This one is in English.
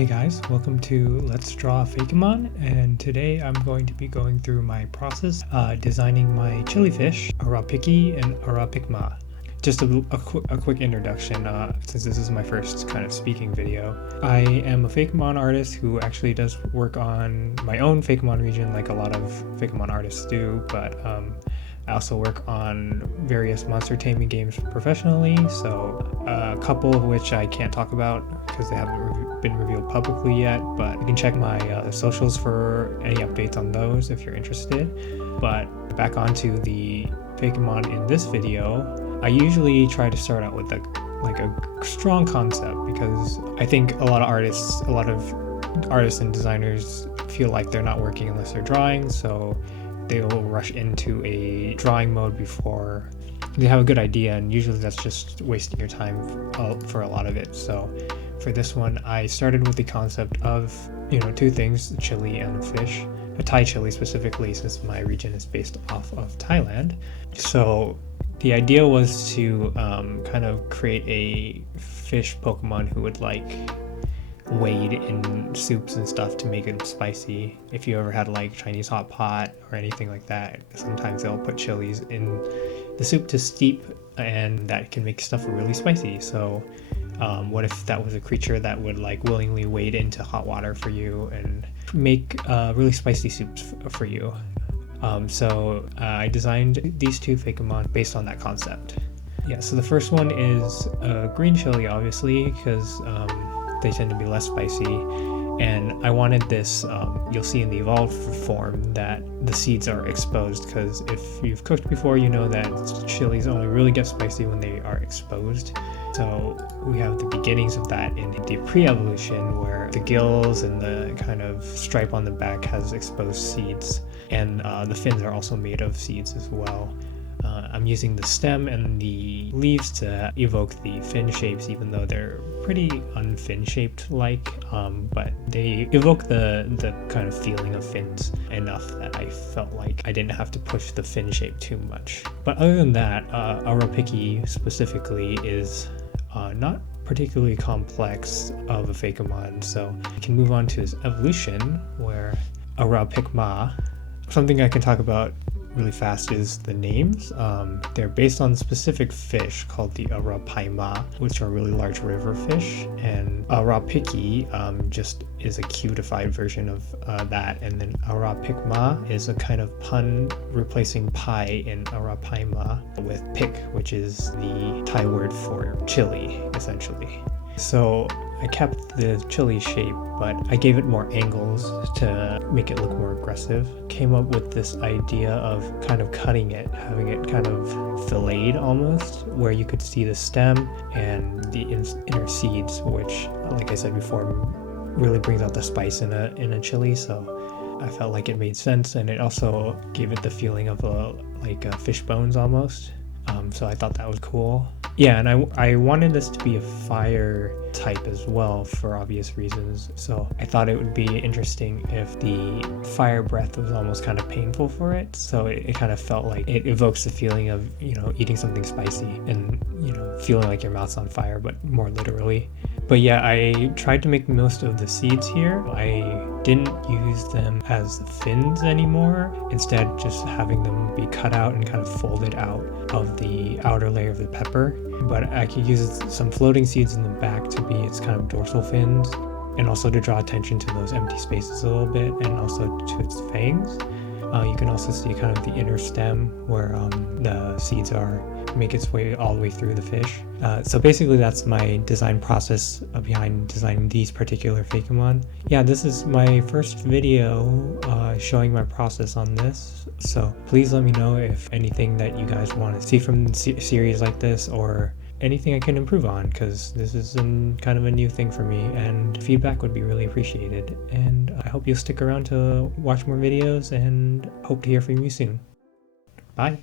Hey guys, welcome to Let's Draw Fakemon, and today I'm going to be going through my process designing my chili fish, Arapiki and Arapikma. Just a quick introduction, since this is my first kind of speaking video. I am a Fakemon artist who actually does work on my own Fakemon region like a lot of Fakemon artists do, but I also work on various monster taming games professionally, so a couple of which I can't talk about because they haven't been revealed publicly yet, but you can check my socials for any updates on those if you're interested. But back onto the Fakemon in this video, I usually try to start out with a strong concept because I think a lot of artists and designers feel like they're not working unless they're drawing, so they will rush into a drawing mode before they have a good idea, and usually that's just wasting your time for a lot of it. So for this one, I started with the concept of, two things, chili and fish, a Thai chili specifically since my region is based off of Thailand. So the idea was to kind of create a fish Pokemon who would wade in soups and stuff to make it spicy. If you ever had Chinese hot pot or anything like that, sometimes they'll put chilies in the soup to steep, and that can make stuff really spicy. So what if that was a creature that would willingly wade into hot water for you and make really spicy soups for you? So I designed these two Fakemon based on that concept. Yeah, so the first one is green chili, obviously, because they tend to be less spicy, and I wanted this, you'll see in the evolved form that the seeds are exposed, because if you've cooked before, you know that chilies only really get spicy when they are exposed. So we have the beginnings of that in the pre-evolution, where the gills and the kind of stripe on the back has exposed seeds, and the fins are also made of seeds as well. I'm using the stem and the leaves to evoke the fin shapes, even though they're pretty unfin shaped but they evoke the kind of feeling of fins enough that I felt like I didn't have to push the fin shape too much. But other than that, Arapiki specifically is not particularly complex of a Fakemon, so I can move on to his evolution, where Arapikma, something I can talk about really fast is the names. They're based on specific fish called the Arapaima, which are really large river fish, and Arapiki just is a cutified version of that, and then Arapikma is a kind of pun replacing pie in Arapaima with pik, which is the Thai word for chili, essentially. So I kept the chili shape, but I gave it more angles to make it look more aggressive. Came up with this idea of kind of cutting it, having it kind of filleted almost, where you could see the stem and the inner seeds, which, like I said before, really brings out the spice in a chili. So I felt like it made sense, and it also gave it the feeling of fish bones almost. So I thought that was cool. Yeah, and I wanted this to be a fire type as well for obvious reasons, so I thought it would be interesting if the fire breath was almost kind of painful for it, so it kind of felt like it evokes the feeling of, eating something spicy and, feeling like your mouth's on fire, but more literally. But yeah, I tried to make most of the seeds here. I didn't use them as the fins anymore, instead just having them be cut out and kind of folded out of the outer layer of the pepper. But I could use some floating seeds in the back to be its kind of dorsal fins, and also to draw attention to those empty spaces a little bit, and also to its fangs. You can also see kind of the inner stem where the seeds make its way all the way through the fish. So basically that's my design process behind designing these particular Fakemon. Yeah, this is my first video showing my process on this, so please let me know if anything that you guys want to see from the series like this, or anything I can improve on, because this is kind of a new thing for me, and feedback would be really appreciated. And I hope you'll stick around to watch more videos, and hope to hear from you soon. Bye!